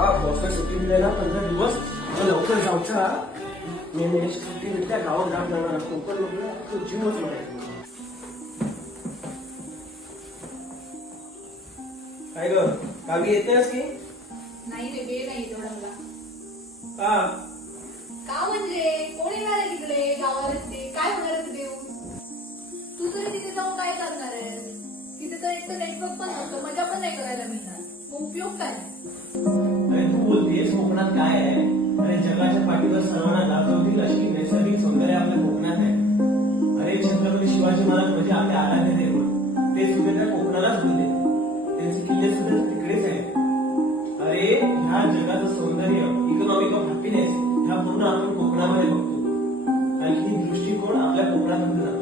बाबा बॉसला सुट्टी दिली ना पंधरा दिवस. लवकर जाऊचा. मे महिन्याची सुट्टी भेटल्या गावात जात जाणार कोकण लोकला तो जीवच म्हणायचं. काय ग गावी येतेस की? नाही रे वेळ नाही तेवढा मला. का? का म्हणजे? कोण येणार आहे तिकडे गावाला ते? काय होणार आहे तू तरी तिथे जाऊन काय करणार आहेस? तिथे तर एक तर नेटवर्क पण नसतं मजा पण नाही करायला मिळणार. मग उपयोग काय? अरे कोकणात काय आहे? अरे जगाच्या पाठीवर सर्वांना गाजवतील अशी नैसर्गिक सौंदर्य आपल्या कोकणात आहे. अरे छत्रपती शिवाजी महाराज म्हणजे आपले आराध्य देव. ते सुद्धा त्या कोकणालाच होते. त्यांचे किल्ले सुद्धा तिकडेच आहेत. अरे ह्या जगाचं सौंदर्य इकॉनॉमिक ऑफ हॅपीनेस ह्या पूर्ण आपण कोकणामध्ये बघतो. आणि ही दृष्टिकोन आपल्या कोकणामध्ये जातो.